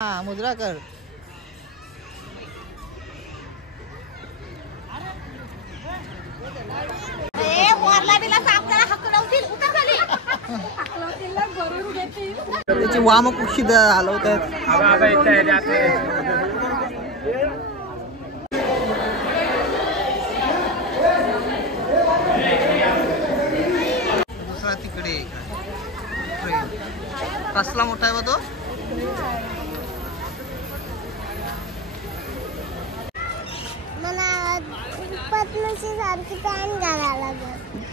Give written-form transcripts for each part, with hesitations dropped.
हाँ मुद्रा कर। त्याची वामक उशी हलवत आहेत। दुसरा तिकडे कसला मोठा आहे बा तो।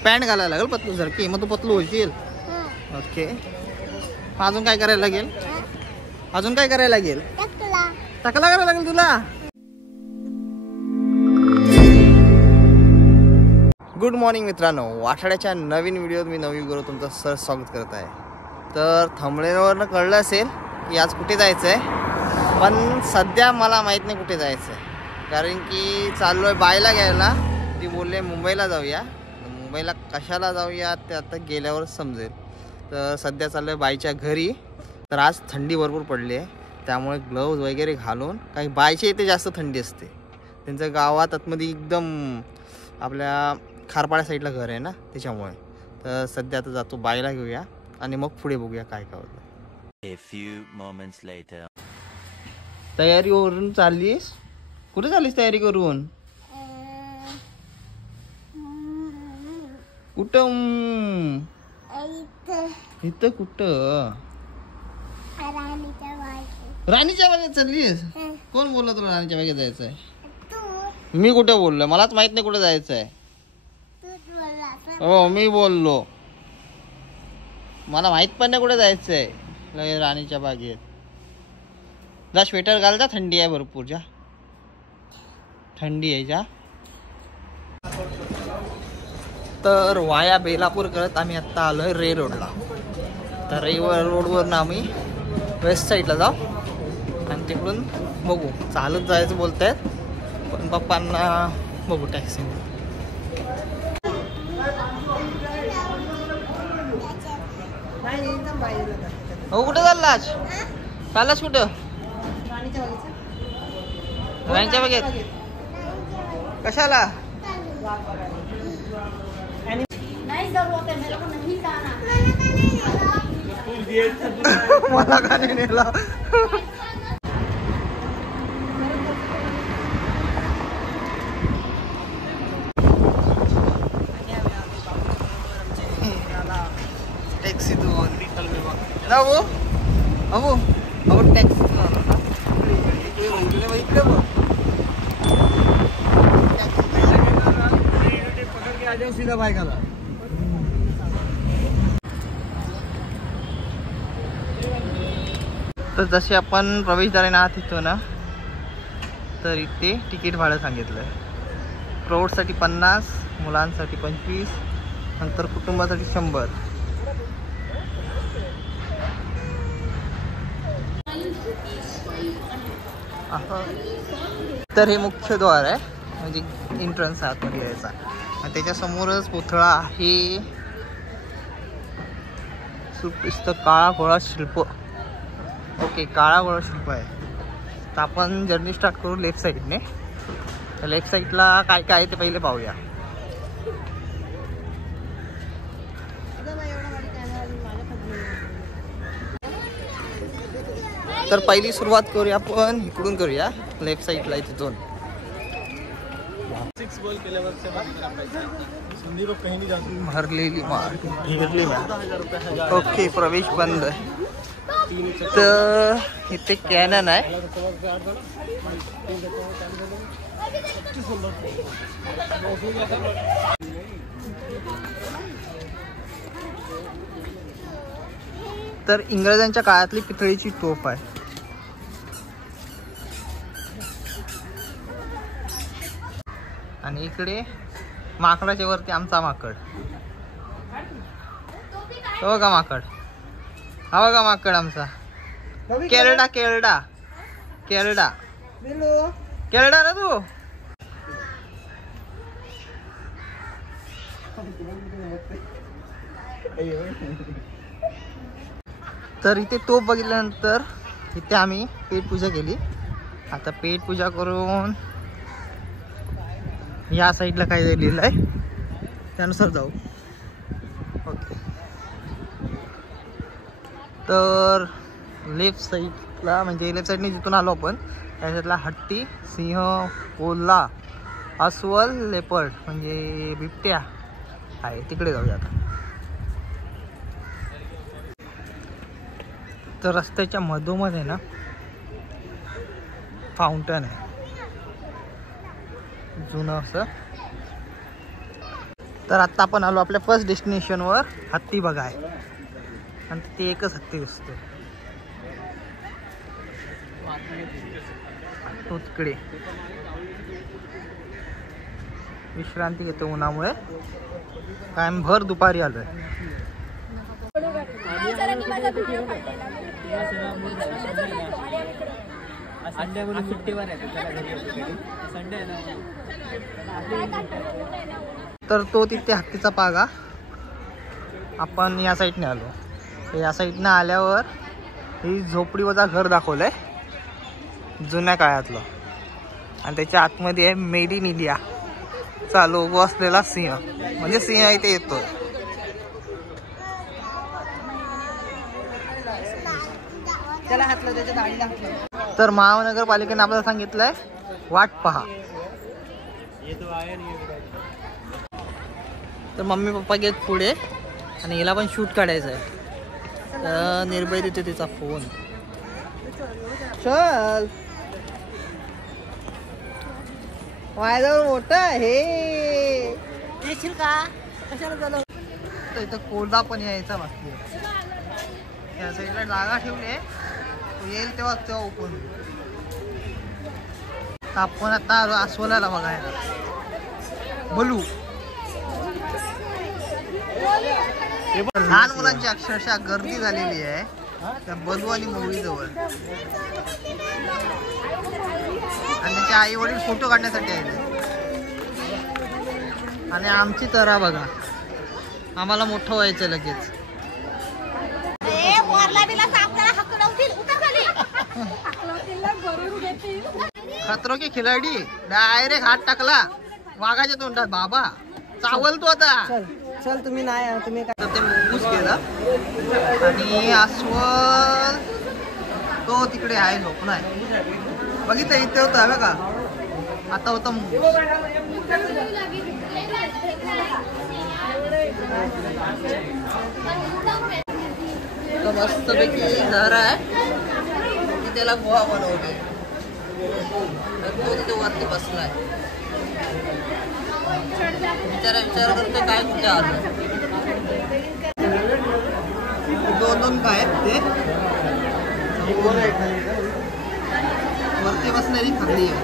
पॅन्ट घालायला लागेल पतलू सारखी, मग तू पतलू होशील। ओके, अजून काय करायला लागेल? अजून काय करायला लागेल? टकला करायला लागेल तुला। गुड मॉर्निंग मित्रांनो, आठवड्याच्या नवीन व्हिडिओत मी नवी गुरु तुमचं सर स्वागत करत आहे। तर थंबनेलवरनं कळलं असेल की आज कुठे जायचं आहे, पण सध्या मला माहीत नाही कुठे जायचं आहे, कारण की चाललो आहे बायला घ्यायला। ती बोलले मुंबईला जाऊया, मुंबईला कशाला जाऊया ते आता गेल्यावर समजेल। तर सध्या चाललो आहे बाईच्या घरी। तर आज थंडी भरपूर पडली आहे, त्यामुळे ग्लव्ज वगैरे घालून, काही बाईच्या इथे जास्त थंडी असते, त्यांचं गावात आतमध्ये एकदम आपल्या खारपाड्या साईडला घर आहे ना, त्याच्यामुळे। तर सध्या आता जातो बाईला घेऊया आणि मग पुढे बघूया काय काय होतं। A few moments later. तयारी करून चाललीस? कुठे चाललीस तयारी करून? कुठं? इथं कुठं? राणीच्या बागेत चाललीस? कोण बोललं तुला राणीच्या बागेत जायचं आहे? मी कुठे बोललो? मलाच माहित नाही कुठे जायचं आहे। हो मी बोललो, मला माहित पण नाही कुठे जायचं आहे राणीच्या बागेत। जा स्वेटर घाल, जा थंडी आहे भरपूर, जा थंडी आहे जा। तर वाया बेलापूर करत आम्ही आत्ता आलोय रे रोडला। तर रे रोडवरून आम्ही वेस्ट साईडला जाऊ आणि तिकडून बघू, चालत जायचं बोलतायत, पण पप्पांना बघू टॅक्सी। हो कुठे चाललास? चाललास कुठं? राणीच्या बागेत। कशाला? मला का नाही नेला? टॅक्सी तू ना वो अबो अबो टॅक्सी इकडे बघ, पकड के आ जाओ सीधा बाइकला। तर जसे आपण प्रवेशद्वाराने आत येतो ना, तर इथे तिकीट भाडं सांगितलं आहे। प्रौढसाठी 50, मुलांसाठी 25, नंतर कुटुंबासाठी 100। तर हे मुख्य द्वार आहे, म्हणजे एंट्रन्स आतमध्ये यायचा, आणि त्याच्यासमोरच पुतळा आहे, सुप्रसिद्ध काळा घोडा शिल्प। ओके, काळा घोडा शिल्प आहे। तर आपण जर्नी स्टार्ट करू लेफ्ट साईडने। तर लेफ्ट साईडला काय काय आहे ते पहिले पाहूया। तर पहिली सुरुवात करूया आपण इकडून करूया, लेफ्ट साईडला आहे तिथून। भरलेली ओके, प्रवेश बंद आहे। तर इथे कॅनन आहे, तर इंग्रजांच्या काळातली पितळीची तोफ आहे। आणि इकडे माकडाच्या वरती आमचा माकड, हो बघा माकड, हा बघा माकड आमचा, केरडा केरडा केरडा केरडा ना तू। तर इथे तोफ बघितल्यानंतर तिथे आम्ही पेटपूजा केली. आता पेटपूजा करून या साईडला काय लिहिलं आहे त्यानुसार जाऊ. ओके, तर लेफ्ट साईडला म्हणजे लेफ्ट साईडने जिथून आलो आपण त्या साईडला हत्ती, सिंह, कोल्हा, अस्वल, लेपर्ड म्हणजे बिबट्या आहे, तिकडे जाऊया आता. तर रस्त्याच्या मधोमध आहे ना फाउंटन आहे जुनं असं. तर आत्ता आपण आलो आपल्या फर्स्ट डेस्टिनेशनवर, हत्ती बघाय. आणि ते एकच हत्ती दिसतो तो तिकडे विश्रांती घेतो उन्हामुळे. कायम भर दुपारी आलोय. तर तो तिथे हत्तीचा पागा. आपण या साईडने आलो. या साईडनं आल्यावर ही झोपडीवजा घर दाखवलंय जुन्या काळातलं. आणि त्याच्या आतमध्ये आहे मेड इन इंडिया चा लोगो असलेला सिंह, म्हणजे सिंह इथे येतो. तर महानगरपालिकेने आपल्याला सांगितलंय वाट पहा. तर मम्मी पप्पा गेत पुढे आणि हिला पण शूट काढायचं आहे. तर निर्भय देते तिचा फोन. चल माझ्याजवळ मोठा आहे येशील का? कशाला झालं? तर इथं कोल्हा पण यायचा बाकी आहे. त्या साईडला जागा ठेवली आहे, तो येईल तेव्हा ओपन होईल. आपण आता अस्वलाला बघायला बोलू. लहान मुलांची अक्षरशः गर्दी झालेली आहे त्या बलू आणि मोळी जवळ. आणि त्याचे आई वडील फोटो काढण्यासाठी आले. आणि आमची तरा बघा, आम्हाला मोठं व्हायचं लगेच. खतरो की खिलाडी डायरेक्ट हात टाकला वाघाच्या तोंडात. बाबा चावल तो आता. चल तुम्ही नाही तुम्ही तर ते मुंगूस गेला आणि अस्वल तो तिकडे आहे झोपलाय. बघितलं इथे होता बघा, आता होता मुंगूस. तर मस्तपैकी घर आहे, त्याला गुहा बनवली. तो तिथे वरती बसलाय. विचार करतो काय कुठे आलं. दोन काय ते वरती बसलेली खाल्ली आहे.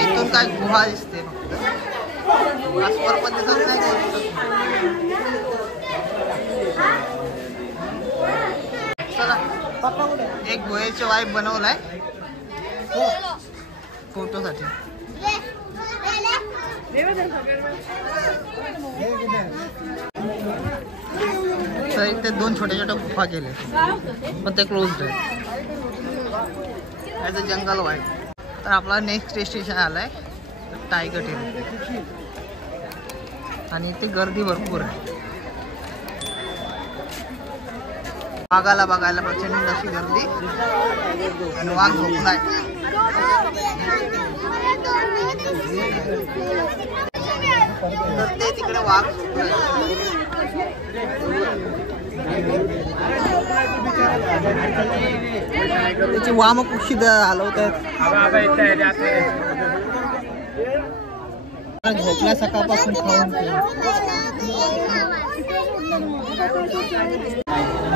इथून काय गुहा दिसते फक्त, आसपास पण दिसत नाही. चला एक गोळ्याचे वाईफ बनवलाय फोटोसाठी. तर इथे 2 छोट्या छोट्या गुफा केले पण ते क्लोज्ड आहे ॲज अ जंगल वाईफ. तर आपला नेक्स्ट स्टेशन आलाय टायगर हिल. आणि इथे गर्दी भरपूर आहे. वाघाला बघायला प्रचंड अशी गर्दी. आणि वाघ झोपलाय. तर ते तिकडे वाघ झोपलाय. त्याची वामकुक्षी हलवत आहेत. झोपल्या सकाळपासून खाऊन.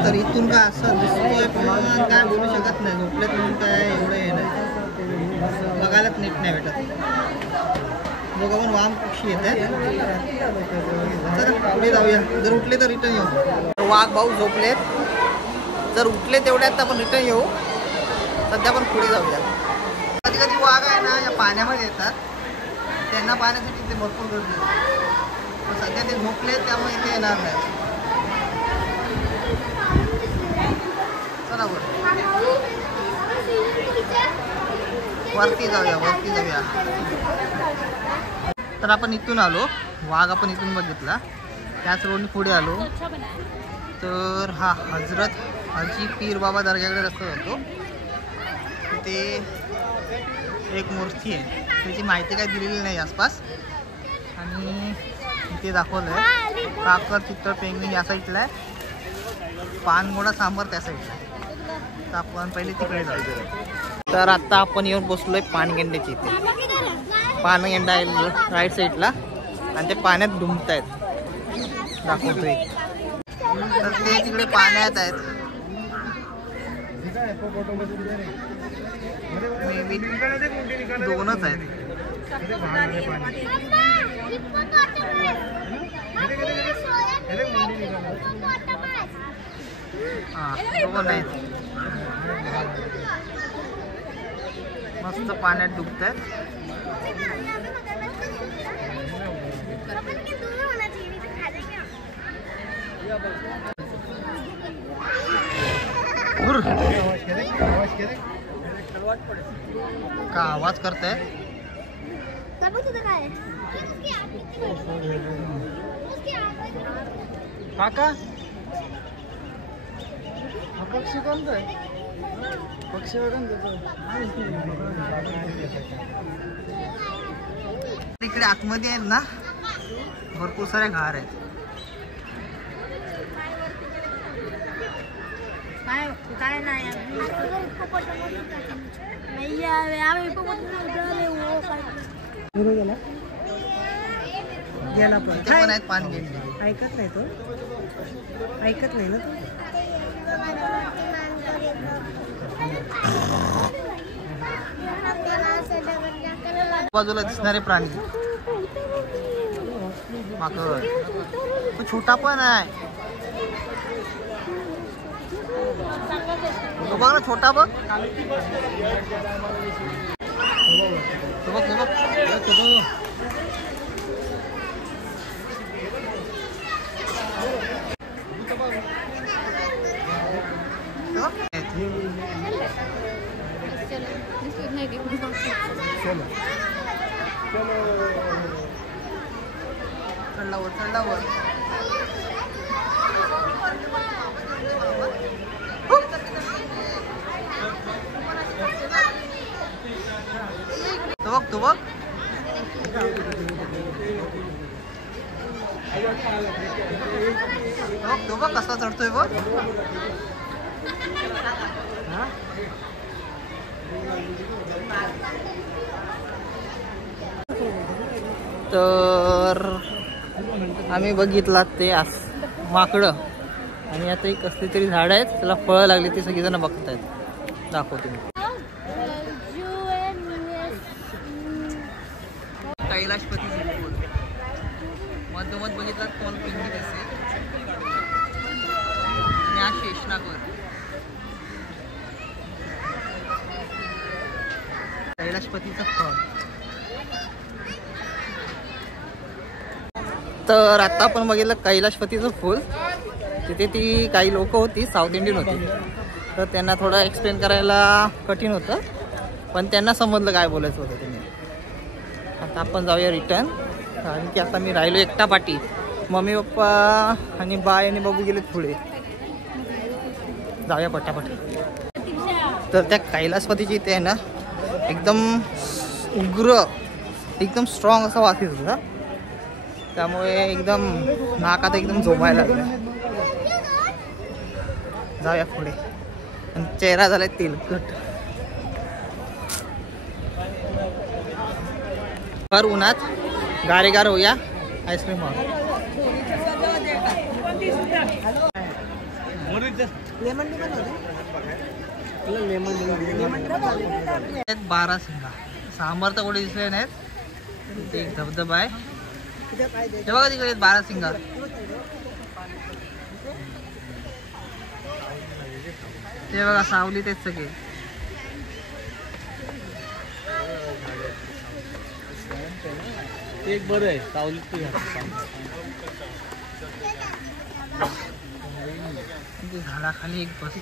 तर इथून काय असं दिसतोय पण काय बोलू शकत नाही. झोपल्यात म्हणून काय एवढं हे नाही, बघायलाच नीट नाही भेटत. बघा पण वाम पक्षी येत आहेत. तर पुढे जाऊया. जर उठले तर रिटर्न येऊ. वाघ भाऊ झोपलेत. जर उठले तेवढ्यात आपण रिटर्न येऊ. सध्या पण पुढे जाऊया. कधी कधी वाघ आहे ना या पाण्यामध्ये येतात, त्यांना पाहण्यासाठी इथे भरपूर गर्दी होते. पण सध्या ते झोपले त्यामुळे इथे येणार नाही. चला बरं वरती जाऊया. तर आपण इथून आलो, वाघ आपण इथून बघितला, त्याच रोडने पुढे आलो तर हा हजरत हाजी पीर बाबा दर्ग्याकडे रस्ता जातो. तिथे एक मूर्ती आहे, त्याची माहिती काय दिलेली नाही आसपास. आणि इथे दाखवलं आहे काकर, चित्तर, पेंगविन या साईडला आहे, पानगोडा सांबर त्या साईडला आहे. तर आपण पहिले तिकडे जाऊ. तर आत्ता आपण येऊन बसलोय पानगेंड्याची इथे. पानगेंडा आहे राईट साईडला आणि ते पाण्यात डुंबत आहेत, दाखवतोय. तर ते तिकडे पाण्यात आहेत. मे बी दोनच आहेत. हां दोन आहेत. मस्त पाण्यात डुबत आहेत. का आवाज करताय? काका पक्षी कोणता आहे? पक्षी इकडे आतमध्ये आहेत ना भरपूर सारे घार आहेत. काय नाही गेला पण इथे पण आहेत पानगेंडे. ऐकत नाही तो, ऐकत नाही ना तो. बाजूला दिसणारे प्राणी माकड, तो छोटा पण आहे. तो बघ ना छोटा बघ. तो बघ चढलावर तो बघ कसा चढतोय बघ. तर आम्ही बघितला ते माकडं आणि आता एक कसली तरी झाड आहेत, त्याला फळं लागली, ते सगळीजण बघतायत. दाखवतो मी. कैलाशपती मधोमध बघितला कोण पिंडी दिसते आणि हा शेषनागवर. कैलाशपतीचं फळ. तर आता आपण बघितलं कैलाशपतीचं फूल. तिथे ती काही लोक होती, साऊथ इंडियन होती, तर त्यांना थोडं एक्सप्लेन करायला कठीण होतं, पण त्यांना समजलं काय बोलायचं होतं त्यांनी. आता आपण जाऊया रिटर्न, कारण की आता मी राहिलो एकटा पाठी. मम्मी पप्पा आणि बाय आणि बघू गेलेत पुढे. जाऊया पटापट. तर त्या कैलाशपतीची इथे आहे ना एकदम उग्र, एकदम स्ट्रॉंग असा वास येत होता, त्यामुळे एकदम नाकात एकदम झोपायला लागलं. जाऊया पुढे. आणि चेहरा झालाय तेलकट. भर उन्हात गारेगार होऊया आईस्क्रीम. बारासिंगा सांबार तर कुठे दिसले नाहीत. तिथे एक धबधबा आहे, ते बघा तिकडे बारासिंगा. ते बघा सावली तेच सगळे. एक बरं आहे सावलीत झाडाखाली एक बस.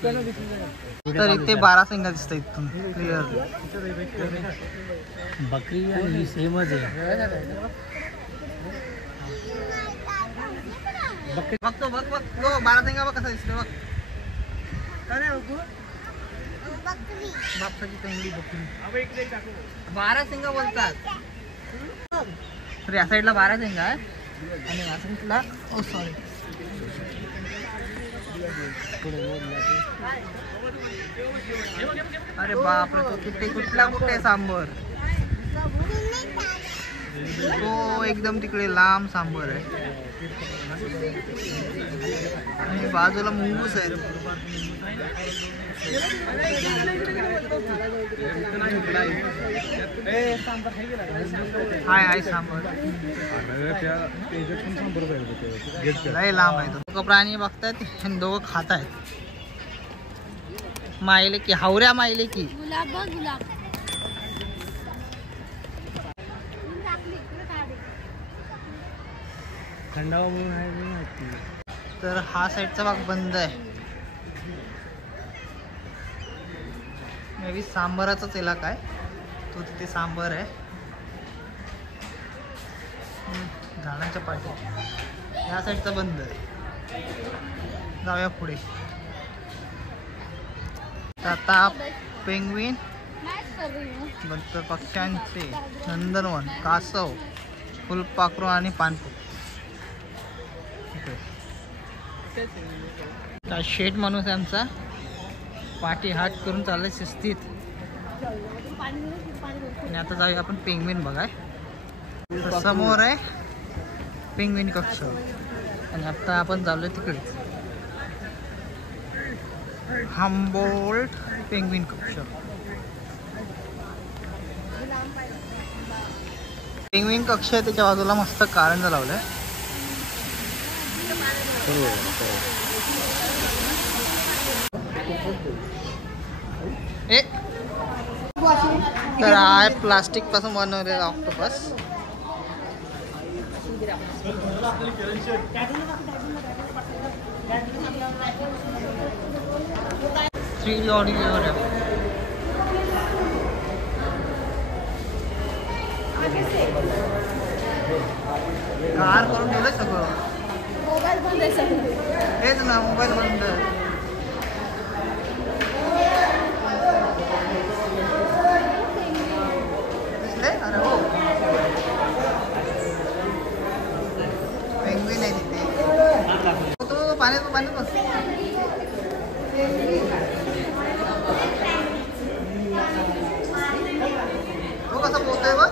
तर इथे 12 सिंगा दिसत इथून क्लिअर. बकरी आणि सेमच आहे. बघतो बघ बघ तो 12 सिंगा बघ कसा दिसतो बघ. काय बघू बापसाची चांगली बकरी. 12 सिंगा बोलतात. तर या साईडला 12 सिंगा आहे आणि या साईडला ओ सॉरी अरे बापरे तो कुठे सांबर. तो एकदम तिकडे लांब सांबर आहे आणि बाजूला मुंगूस आहे. हाय हाय सांबर लय लांब आहे. तो प्राणी बघतायत आणि दोघं खात आहेत. मायले की हावऱ्या मायले की थंडावा म्हणून आहे. तर हा साईडचा भाग बंद आहे. मे बी सांबाराचाच इलाका आहे तो. तिथे सांबर आहे झाडांच्या पाठी. ह्या साईडचा बंद आहे. जाऊया पुढे. आता पेंग्विन बद्दल पक्ष्यांचे नंदनवन, कासव, फुलपाखरू आणि पानपू. काय शेट माणूस आहे आमचा. पाठी हात करून चाललंय शिस्तीत. आणि आता जाऊया आपण पेंग्विन बघाय. समोर आहे पेंग्विन कक्ष आणि आता आपण चाललोय तिकडेच. हम्बोल्ट पेंग्विन कक्ष. पेंग्विन कक्ष आहे त्याच्या बाजूला मस्त कारंजा लावलंय. तर हा प्लास्टिक पासून बनवलेला ऑक्टोपस. कार करून ठेवलंय सगळं. मोबाईल बंद आहे सगळं. तेच ना मोबाईल बंद. दिसले अरे हो पेंग्विन आहे तिथे. तो पाण्यात बस. तो कसा पोहतोय बघ.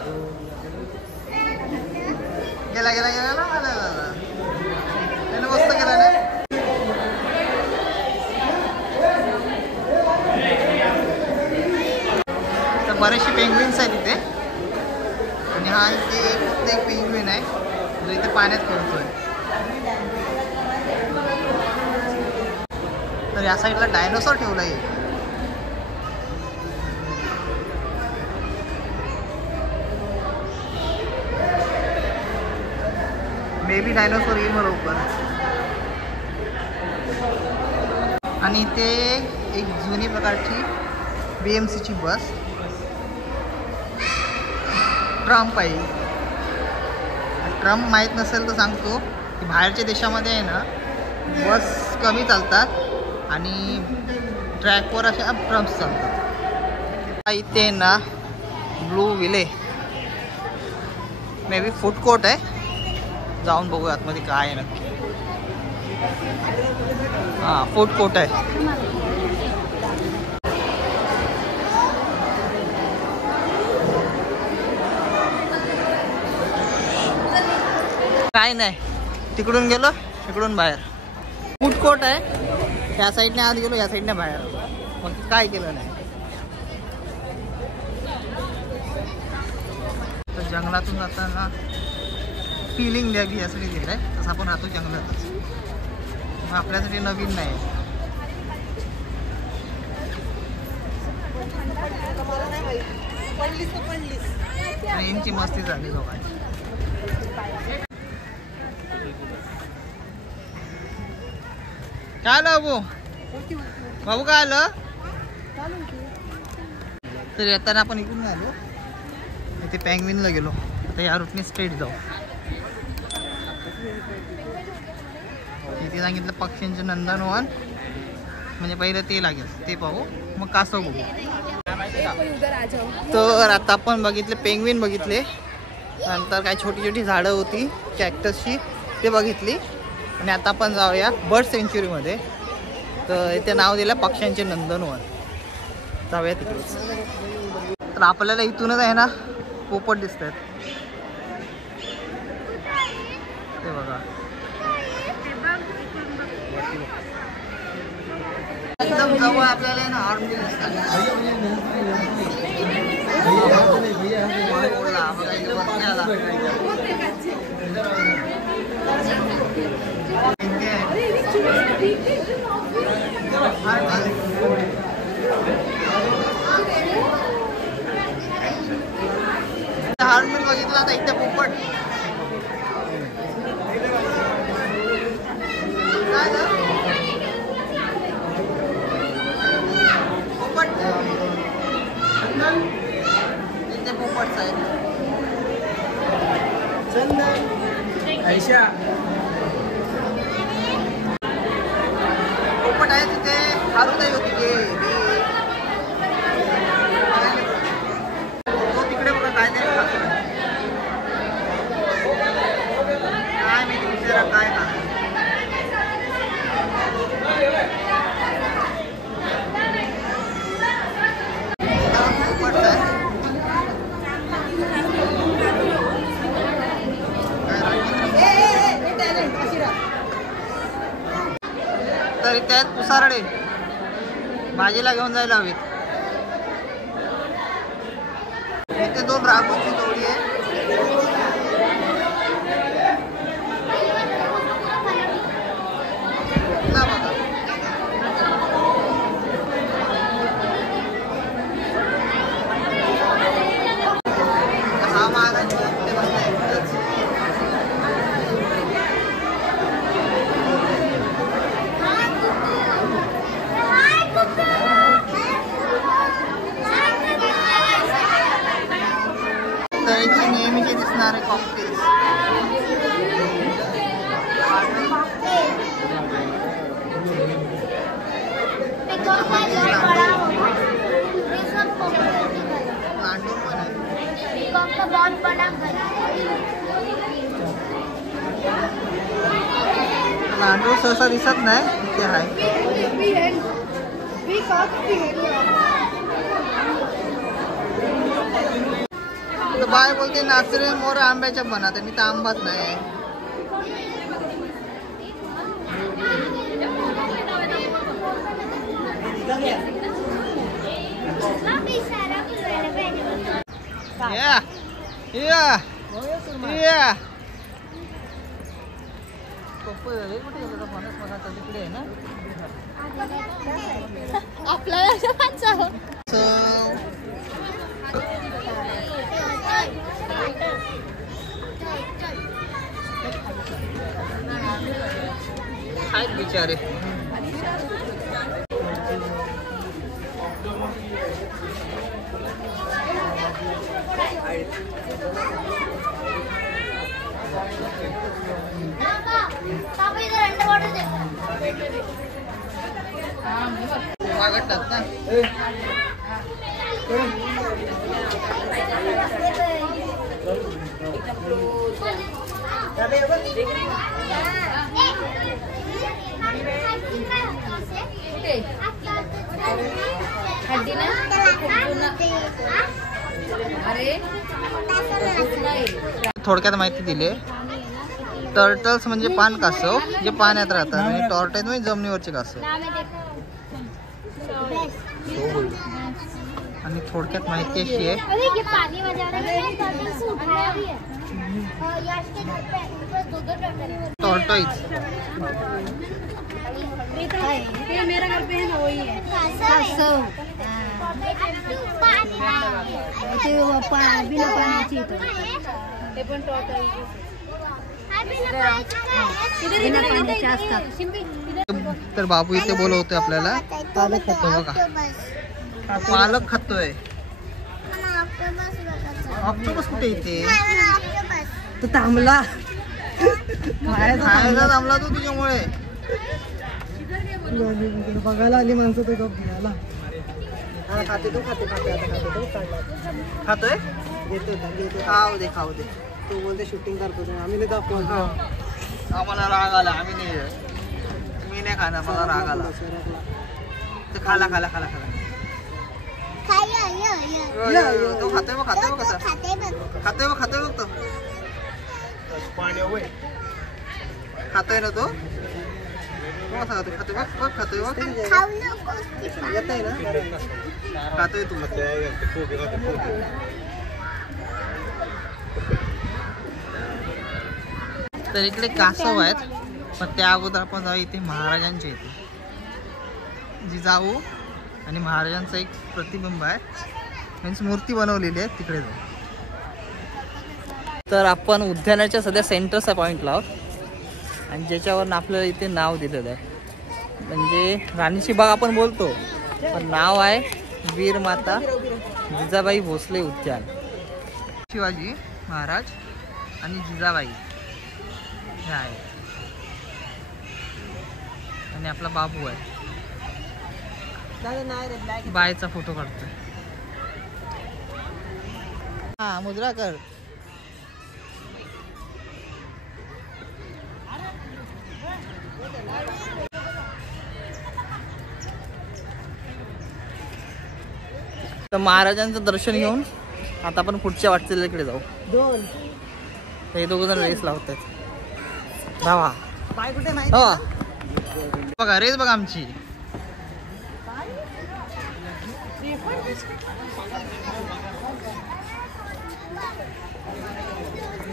गेला गेला गेला ना त्याने मस्त गेला ना. तर बरेचसे पेंग्विन्स आहेत तिथे आणि हा इथे एक पेंग्विन आहे जो इथे पाण्यात खेळतोय. तर या साईडला डायनोसॉर ठेवला आहे. मे बी डायनोसॉर येईल मग लवकर. आणि ते एक जुनी प्रकारची BMCची बस. ट्रम्प आहे. ट्रम्प माहीत नसेल तर सांगतो की बाहेरच्या देशामध्ये आहे ना बस कमी चालतात आणि ट्रॅकवर अशा ट्रम्प्स चालतात. इथे ना blue ville maybe food court आहे. जाऊन बघूया आतमध्ये काय आहे नक्की. हां फूड कोर्ट आहे. काय नाही तिकडून गेलो इकडून बाहेर. फूड कोर्ट आहे. त्या साईडने आत गेलो या साईडने बाहेर. मग काय केलं नाही. तर जंगलातून जाताना फिलिंग द्यावी यासाठी दिलं आहे. तसं आपण राहतो जंगलातच. मग आपल्यासाठी नवीन नाही. पडलीस. ट्रेनची मस्ती झाली लोकांची. काय आलं बाबू काय आलं? तर येताना आपण इकडून आलो, इथे पँग्विनला गेलो. आता या रूटने स्ट्रेट जाऊ. इथे सांगितलं पक्ष्यांचे नंदनवन, म्हणजे पहिलं ते लागेल, ते पाहू, मग कासव बघू. तर आता आपण बघितले पेंग्विन बघितले, नंतर काय छोटी छोटी झाडं होती कॅक्टसची ते बघितली, आणि आता आपण जाऊया बर्ड सेंच्युरीमध्ये. तर इथे नाव दिलं पक्ष्यांचे नंदनवन. जाऊया तिकडेच. तर आपल्याला इथूनच आहे ना पोपट दिसत आहेत, ते बघा. एकदम जवळ आपल्याला ना हॉर्नबिल दिसतात. हॉर्नबिल बघितला आता इथे पोपट. इथे पोपट आहे. पोपट आहे तिथे. हारुताई होती ते तिकडे बघा काय तरी खातो. काय मी विचारा काय खातो. तर त्यात पुसारडे भाजीला घेऊन जायला हवीत. इथे 2 राघोची जोडी आहे. हा महाराज कुठे बसलाय. नेहमीचे दिसणारे कॉकटेल्स. लांडूर पण आहे. लांडूर सहसा दिसत नाही, इथे आहे. बाय बोलते नाचरे मोर आंब्याच्या बनात, आणि तर आंबाच नाही. तिकडे आहे ना आपल्याला. आहेत बिचारे. वागतात ना. थोडक्यात माहिती दिली. टर्टल्स म्हणजे पान कासव जे पाण्यात राहतात, आणि टॉर्टाईज म्हणजे जमिनीवरचे कासव. आणि थोडक्यात माहिती अशी आहे, टॉर्टाईज मेरा घर पे है ना वही है. बिना पाण्याची इथं. बिना पाण्याचे असतात. तर बाबू इथे बोलवतोय आपल्याला. पालक खातो बघा, पालक खातोय. ऑक्टोपस कुठे इथे तू थांबला खायला थांबला तू तुझ्यामुळे. बघायला आली माणसं तो गप घ्यायला. खाते तो खाते खाते आता खाते तो खातोय. घेतो खाऊ दे खाऊ दे. तू बोलते शूटिंग करतो आम्ही नाही दाखवतो. आम्हाला राग आला, आम्ही नाही, मी नाही खाणार, मला राग आला. तर खाला खाला खाला खाला. तो खातोय बघ, खातोय बघ कसं खातोय बघ, खातोय बघ तो. खातोय ना तो, कसा खातोय, खातोय बघ बघ, खातोय बघ, येत आहे ना. खातोय तू. तर इकडे कासव आहेत, पण त्या अगोदर आपण जाऊ इथे महाराजांच्या इथे. जिजाऊ आणि महाराजांचं एक प्रतिबिंब आहे, त्यांची मूर्ती बनवलेली आहे, तिकडे जाऊ. तर आपण उद्यानाच्या सध्या सेंटरचा पॉईंटला आहोत आणि ज्याच्यावरून आपल्याला इथे नाव दिलेलं आहे. म्हणजे राणीची बाग आपण बोलतो, पण नाव आहे वीर माता जिजाबाई भोसले उद्यान. शिवाजी महाराज आणि जिजाबाई हे आहे, आणि आपला बाबू आहे, बायचा फोटो काढतोय. हा मुद्रा कर. तर महाराजांचं दर्शन घेऊन आता आपण पुढच्या वाटचालीकडे जाऊ. हे दोघ जण रेस लावतात. धावा पाय कुठे नाही हो बघा, रेस बघा आमची.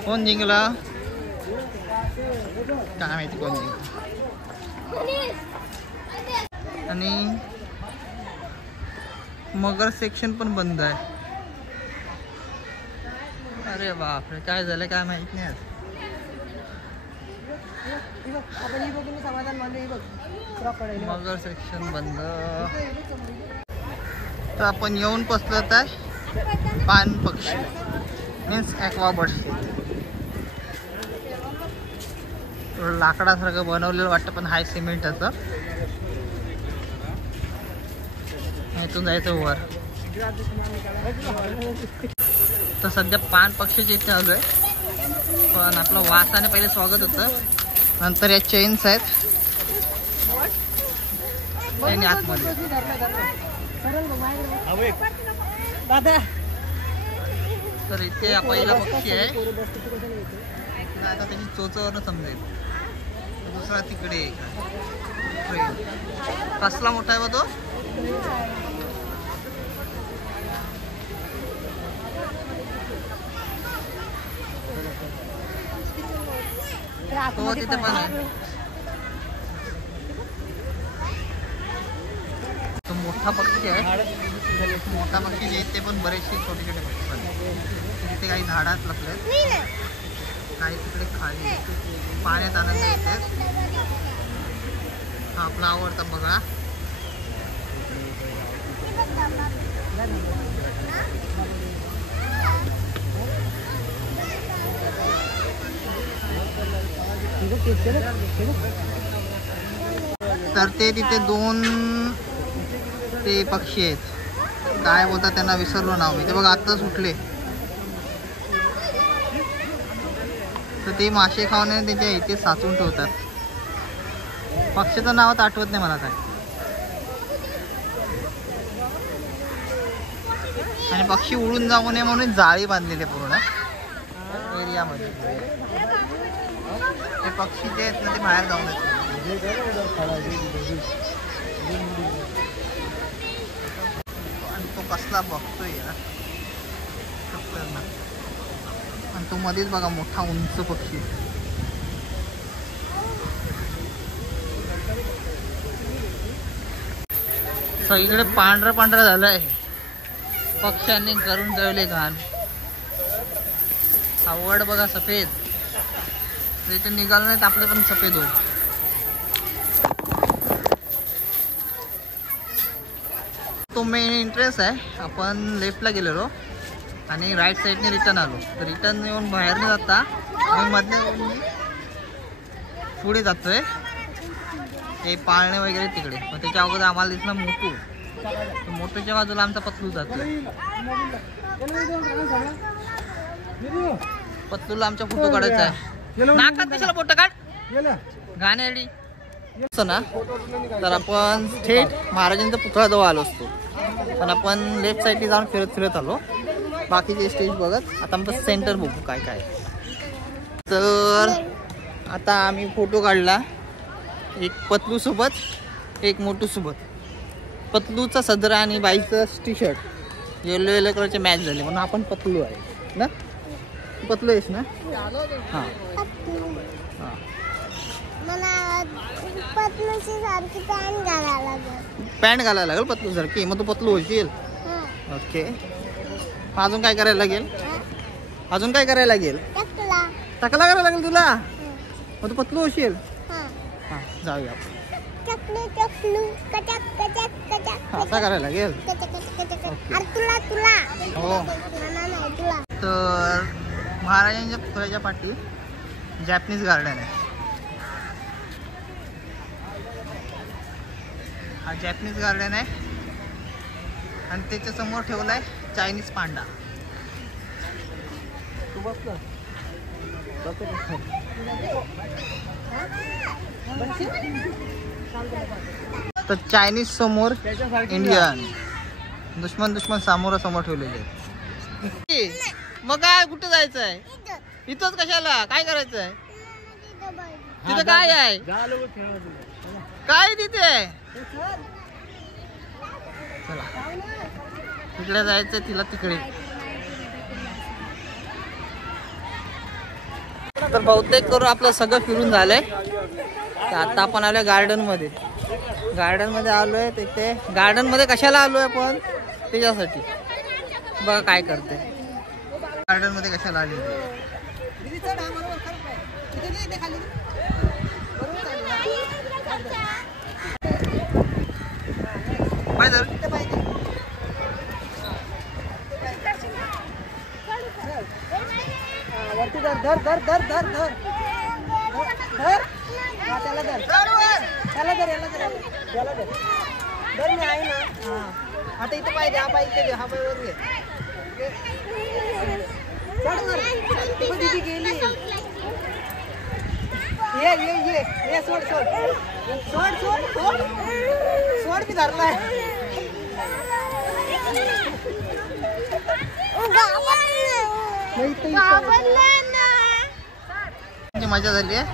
कोण जिंकला काय माहिती, कोण जिंकला. आणि मगर सेक्शन पण बंद आहे. अरे बापरे, काय झालं काय माहित नाही. आज आपण ही बघून समाधान मानले बघ. मगर सेक्शन बंद. तर आपण येऊन बसलो तर पान पक्षी मीन्स ॲक्वा बर्ड्स. लाकडासारखं बनवलेलं वाटतं, पण हाय सिमेंटाचं. इथून जायचं वर. तर सध्या पान पक्षीच्या इथे आलो आहे, पण आपलं वासाने पहिले स्वागत होतं. नंतर या चेन्स आहेत त्यांनी आतमध्ये. तर इथे पहिला पक्षी आहे, आता त्याची चोचवरनं समजेल. दुसरा तिकडे कसला मोठा आहे बा तो. तो तिथे पण आहे. तो मोठा पक्षी आहे. मोठा पक्षी जे ते पण बरेचसे छोटे छोटे पक्षी पण. तिथे काही झाडात लपलेत, काही तिकडे खाली पाण्यात आनंद येते. हा आपला आवडता बघा. तर ते तिथे दोन ते पक्षी आहेत, काय बोलतात त्यांना विसरलो नाव मी. ते बघा आत्ता सुटले. तर ते मासे खाऊन त्याच्या इथे साचून ठेवतात. पक्षीचं नाव तर आठवत नाही मला काय. आणि पक्षी उडून जाऊ नये म्हणून जाळी बांधलेली पूर्ण एरियामध्ये. ते पक्षी जे आहेत ना ते बाहेर जाऊन येतात. आणि तो कसला बघतोय यार, आणि तो मध्येच बघा मोठा उंच पक्षी. सगळीकडे पांढरं पांढरं झालंय. पक्ष्यांनी करून ठेवले घाण. आवड बघा सफेद, इथे निघालं नाही तर आपले पण सफेद होईल. तो मेन इंटरेस्ट आहे. आपण लेफ्टला गेलेलो आणि राईट साईडने रिटर्न आलो. तर रिटर्न येऊन बाहेर न जाता मी मधल्या येऊन पुढे जातोय. हे पाळणे वगैरे तिकडे. मग त्याच्या अगोदर आम्हाला दिसला मोटू. मोटूच्या बाजूला आमचा पतलू जातोय. पतलूला आमच्या फोटो काढायचा आहे. नाकात कशाला फोटो काढ गाण्याडी ना. तर आपण थेट महाराजांच्या पुतळ्याजवळ आलो असतो, पण आपण लेफ्ट साईडने जाऊन फिरत फिरत आलो. बाकीचे स्टेज बघत आता आमचं सेंटर बघू काय काय. तर आता आम्ही फोटो काढला एक पतलू सोबत एक मोटू सोबत. पतलूचा सदरा आणि बाईचं टी शर्ट येलो येलो कलरचे मॅच झाले म्हणून आपण पतलू आहे ना. पतलू आहेस ना. हां हां. मला पतलूची सारखी पॅन्ट घालायला लागेल. पॅन्ट घालायला लागेल पतलू सारखी, मग तू पतलू होशील. ओके. अजून काय करायला लागेल? अजून काय करायला लागेल? टकला करायला लागेल तुला, मग तू पतलू होशील. हां जाऊया आपण. असं करायला लागेल. हो. तर महाराजांच्या पुतळ्याच्या पाठी जॅपनीज गार्डन आहे. हा जॅपनीज गार्डन आहे आणि त्याच्या समोर ठेवलाय चायनीज पांडा. तू बसला तर चायनीज समोर इंडियन. दुश्मन दुश्मन समोरासमोर ठेवलेले आहेत. मग काय कुठे जायचं आहे? इथंच कशाला? काय करायचं आहे तिथे? काय आहे? काय तिथे? चला तिकडे जायचं, तिला तिकडे. तर बहुतेक करून आपलं सगळं फिरून झालंय. तर आता आपण आलोय गार्डन मध्ये. गार्डन मध्ये आलोय. तिथे गार्डन मध्ये कशाला आलोय आपण? त्याच्यासाठी बघा काय करते. गार्डन मध्ये कशाला आले? वरती धर धर धर धर धर धर धर. त्याला धर, त्याला धर, याला धर, याला धर. धर मी आहे ना. हां आता इथं पाहिजे. हा पाहिजे घे, हा पाय वर घे. चढ वर. दीदी गेली. ये ये ये ये. सोड सोड सोड सोड सोड सोड. मी धरलाय. मजा झाली आहे.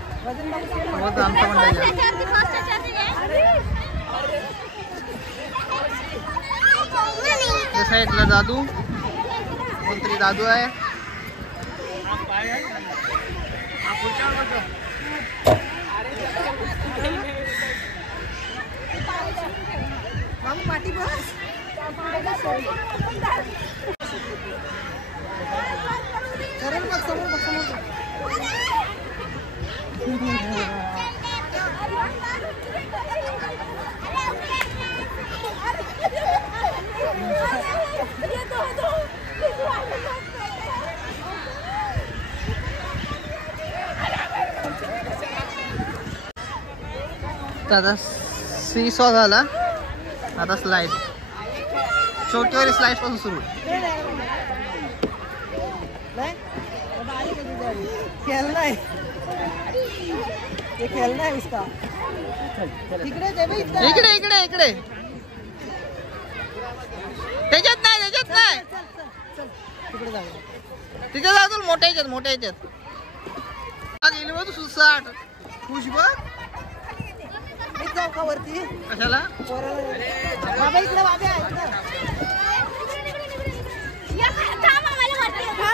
त्या साईडला दादू, कोणतरी दादू आहे. पाठी बस. सरळ बघ, समोर बघ, समोर बघ. आता सी सॉ झाला. आता स्लाइड, छोटीवाली स्लाइड पासून सुरू. खेलना है, ये खेलना है उसका. इकडे इकडे इकडे इकडे. त्याच्यात नाही, त्याच्यात नाही. तिकडे जाऊ. तिथे जाऊ तुला मोठ्या ह्याच्यात, मोठ्या ह्याच्यात. गेली बघ तू सुसाट खुश बघ. जाऊ का वरती? कशाला? बाबा इकडे, बाबा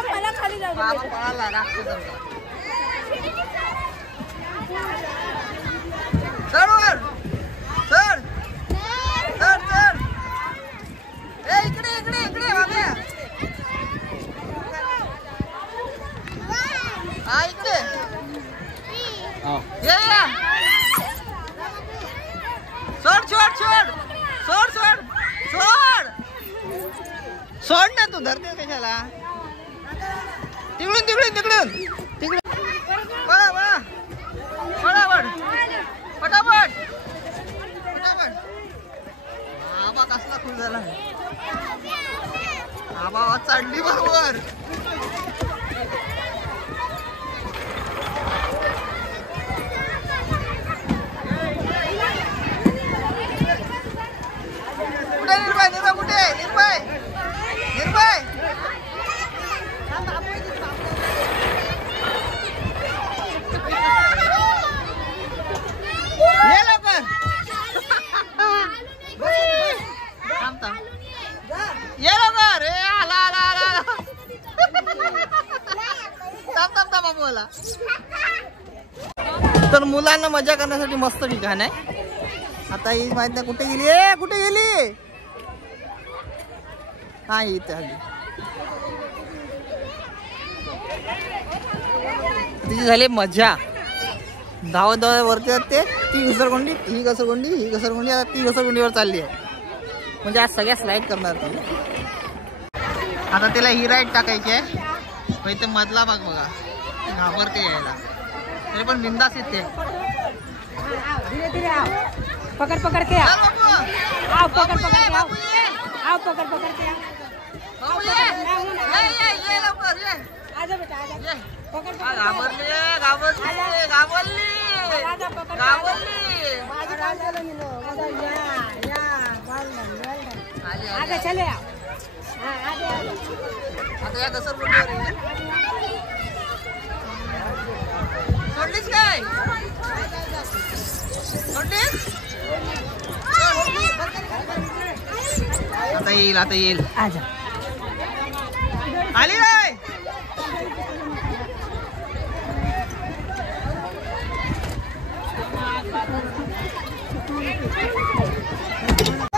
मला खाली जाऊ. बाबा पळाला लागतो. चढ वर, चढ चढ चढ. ए इकडे इकडे इकडे बाबा. ये या. सोड सोड सोड सोड सोड सोड सोड ना तू धरते कशाला तिकडून तिकडून तिकडून तिकडून बळा बळा फटाफट फटाफट फटाफट. आबा कसला खुश झाला आबा चढली बरोबर. कुठे निर्भय निर्भय कुठे निर्भय निर्भय ये लवकर थांब थांब ये लवकर ए आला आला आला आला. थांब थांब थांब बाबूला. तर मुलांना मजा करण्यासाठी मस्त ठिकाण आहे. आता ही माहित नाही कुठे गेली ए कुठे गेली. हा इथे आली. तिची झाली मजा. धावत धावत वरती जाते. ती घसरगुंडी ही घसरगुंडी ही घसरगुंडी. आता ती घसरगुंडीवर चालली आहे. म्हणजे आज सगळ्या स्लाईड करणार ती. आता तिला ही राईड टाकायची आहे. ते मधला भाग बघा घाबरते यायला तरी पण बिंदास येते. धीरे धीरे आओ. पकड़ पकड़ के आओ. आओ पकड़ पकड़ के आओ. आओ पकड़ पकड़ के आओ. आजा बेटा आजा. पकड़ पकड़. घाबरली घाबरली घाबरली घाबरली. आगे चले आओ. हाँ आगे आगे. आता या घसरगुंडीवर आहे. सोडलीस काय सोडलीस. आता येईल आता येईल. आजा. आली काय.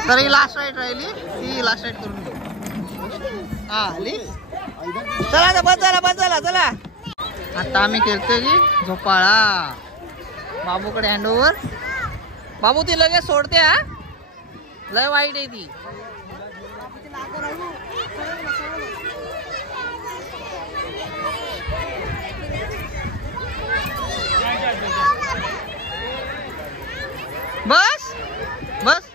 तर ही लास्ट राईड राहिली. ती लास्ट राईड करून घेऊ. हा आली. चला आता बस झाला बस झाला चला. आता आम्ही खेळतोय की झोपाळा. बाबूकडे हँडओव्हर. बाबू ती लगेच सोडते हा. लय वाईट आहे ती. बस बस.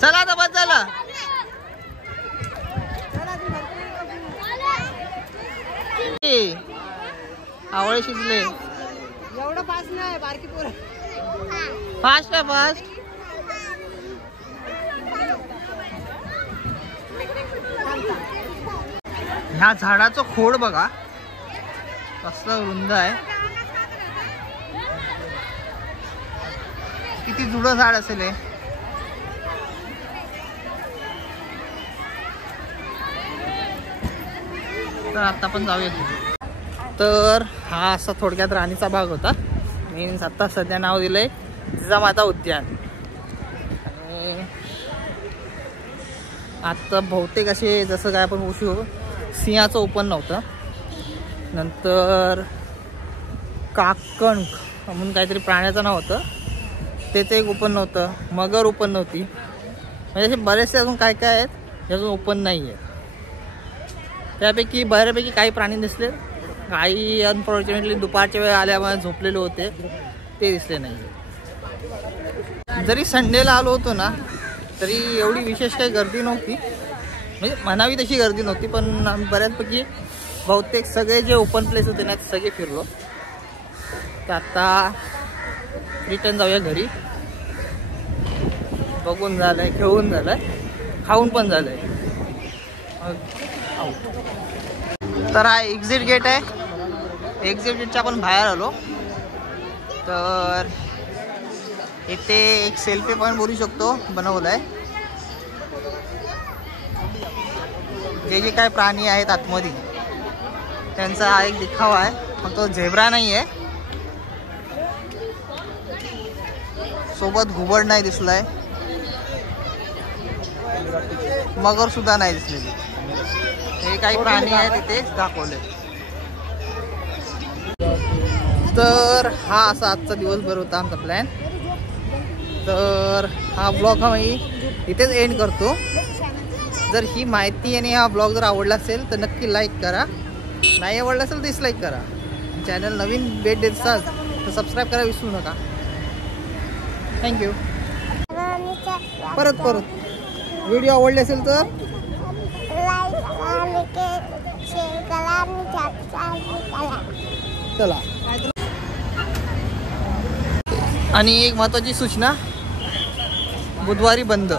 चला आता बस झालं. आवळे शिजले. एवढं फास्ट नाही बारकी पोरं. फास्ट आहे फास्ट. ह्या झाडाचं खोड बघा कसलं रुंद आहे. किती जुडं झाड असेल हे. तर आता पण जाऊया. तर हा असा थोडक्यात राणीचा भाग होता. मीन्स आता सध्या नाव दिलंय जिजामाता उद्यान. आणि आता बहुतेक असे जसं काय आपण उशी सिंहाचं ओपन नव्हतं. नंतर काकणक म्हणून काहीतरी प्राण्याचं नाव होतं त्याचं एक ओपन नव्हतं. मगर ओपन नव्हती. म्हणजे असे बरेचसे अजून काय काय आहेत हे अजून ओपन नाही आहे. त्यापैकी बऱ्यापैकी काही प्राणी दिसले. काही अनफॉर्च्युनेटली दुपारच्या वेळ आल्यामुळे झोपलेले होते ते दिसले नाही. जरी संडेला आलो होतो ना तरी एवढी विशेष काही गर्दी नव्हती. म्हणजे म्हणावी तशी गर्दी नव्हती. पण आम्ही बऱ्याचपैकी बहुतेक सगळे जे ओपन प्लेस होते ना ते सगळे फिरलो. तर आता रिटर्न जाऊया घरी. बघून झालंय खेळून झालंय खाऊन पण झालंय. तर हा एक्झिट गेट आहे. एक्झिट गेटच्या आपण बाहेर आलो. तर इथे एक सेल्फी पॉईंट बोलू शकतो बनवलाय. जे जे काय प्राणी आहेत आतमध्ये त्यांचा हा एक दिखावा आहे. पण तो झेब्रा नाही आहे. सोबत घुबड नाही दिसलाय. मगर सुद्धा नाही दिसलेली. हे काही प्राणी आहे तिथेच दाखवले. तर हा असा आजचा दिवसभर होता आमचा प्लॅन. तर हा ब्लॉग आम्ही इथेच एंड करतो. जर ही माहिती आणि हा ब्लॉग जर आवडला असेल तर नक्की लाईक करा. नाही आवडला असेल तर डिसलाईक करा. चॅनल नवीन भेट देत असाल तर सबस्क्राईब करायला विसरू नका. थँक्यू. परत व्हिडिओ आवडले असेल तर चला. आणि एक महत्त्वाची सूचना, बुधवारी बंद.